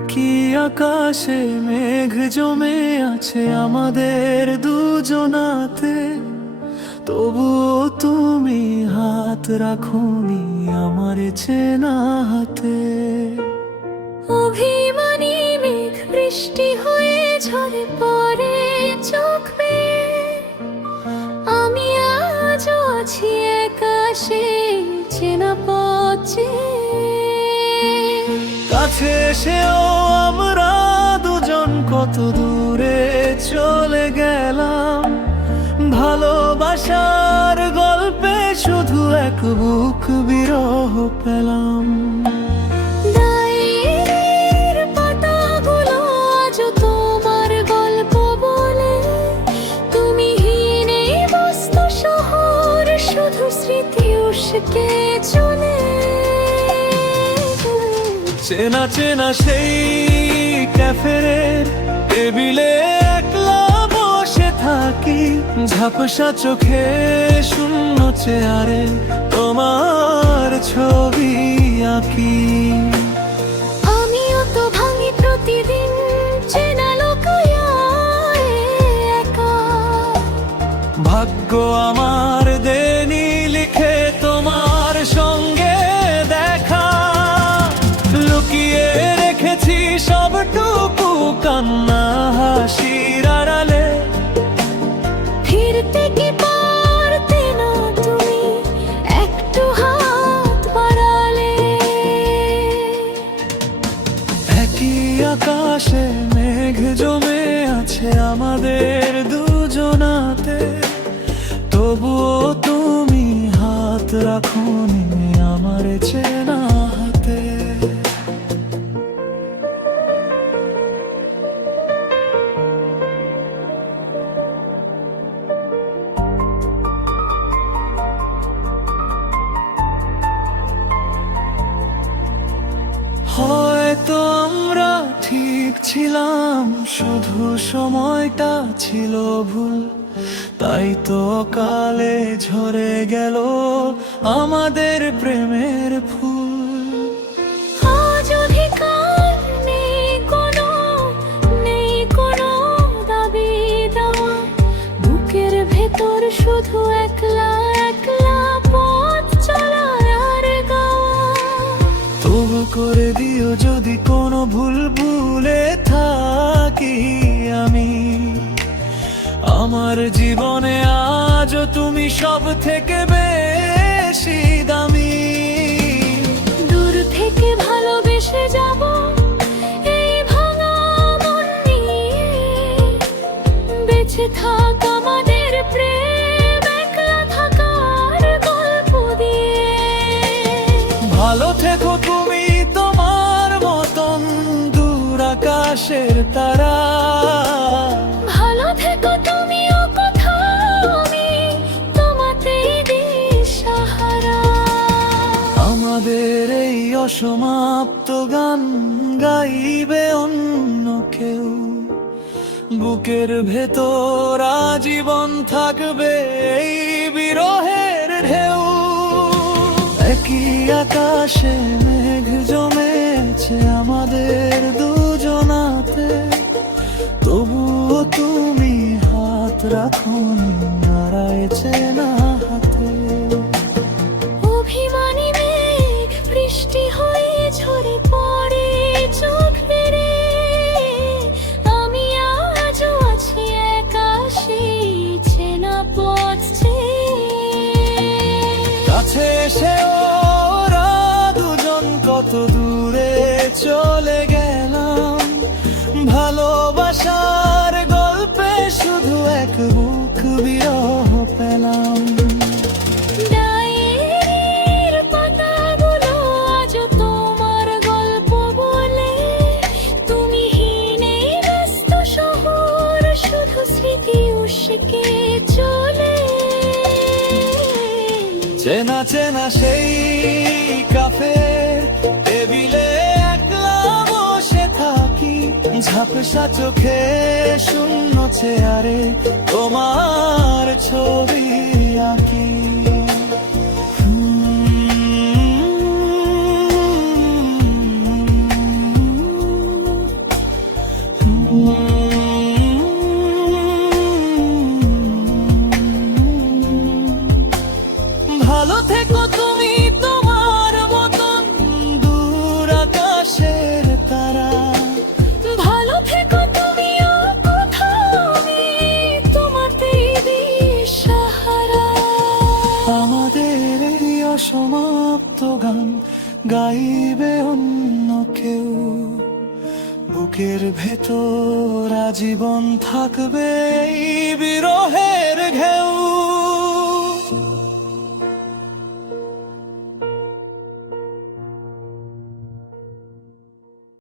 একই আকাশে মেঘ জমে আছে আমাদের দুজনাতে, তবুও তুমি হাত রাখোনি আমার চেনা হাতে। অভিমানী মেঘ বৃষ্টি হয়ে ঝরে পড়ে চোখ বেয়ে, আমি আজও আছি একা সেই চেনা পথ চেয়ে। কাছে এসেও আমরা দুজন কত দূরে চলে গেলাম, ভালোবাসার গল্পে শুধু এক বুক বিরহ পেলাম। ডায়েরির পাতাগুলো আজও তোমার গল্প বলে, তুমি হীন এই বস্তু শহর শুধু স্মৃতি উস্কে চলে। চেনা চেনা সেই ক্যাফের টেবিলে একলা বসে থাকি, ঝাপসা চোখে শূন্য চেয়ারে তোমার ছবি আঁকি। আমিও তো ভাঙি প্রতিদিন চেনা লোকায়া একা। ভাগ্য আমার দেনি লিখে তোমার সঙ্গে দেখা, লুকিয়ে রেখেছি সবটুকু কান্না হাসির আড়ালে। ফিরতে কি পারতে না তুমি একটু হাত বাড়ালে? একই আকাশে মেঘ জমে আছে আমাদের দুজনাতে, তবুও তুমি হাত রাখোনি আমার চেনা হাতে। হয়তো আমরা ঠিক ছিলাম, শুধু সময়টা ছিল ভুল, তাই তো কালে ঝরে গেল আমাদের প্রেমের ফুল। আজ অধিকার নেই কোনো দাবি দেওয়া, বুকের ভেতর শুধু একলা একলা পথ চলা আর গাওয়া। তবু করে দিও যদি কোনো ভুল ভুলে থাকি আমি, আমার জীবনে আজও তুমি সব থেকে বেশি দামি। দূর থেকে ভালোবেসে যাব এই ভাঙা মন নিয়ে, বেঁচে থাক আমাদের প্রেম একলা থাকার গল্প দিয়ে। ভালো থেকো তুমি তোমার মতন দূর আকাশের তারা, ভালো থেকো তুমিও কোথাও আমি তোমাতেই দিশাহারা। আমাদের এই অসমাপ্ত গান গাইবে অন্য কেউ, বুকের ভেতর আজীবন থাকবে এই বিরহের ঢেউ। একই আকাশে মেঘ জমেছে আমাদের দুজনাতে, তবুও তুমি হাত রাখোনি নাড়ায় চেনা হাতে। অভিমানী মেঘ বৃষ্টি হয়ে ঝরে পড়ে চোখ ফিরে, আমি আজও আছি একা সেই চেনা পথ চেয়ে। কাছে এসে ওরা দুজন কত দূরে চলে গেলাম, ভালোবাসার গল্পে শুধু এক বুক বিরহ পেলাম। ডায়েরির পাতাগুলো আজও তোমার গল্প বলে, তুমি হীন এই ব্যস্ত শহর শুধু স্মৃতি উস্কে চলে। চেনা চেনা সেই কাফের টেবিলে একলা বসে থাকি, ঝাপসা চোখে শূন্য চেয়ারে তোমার ছবি আঁকি। বুকের ভেতর আজীবন থাকবে এই বিরহের ঢেউ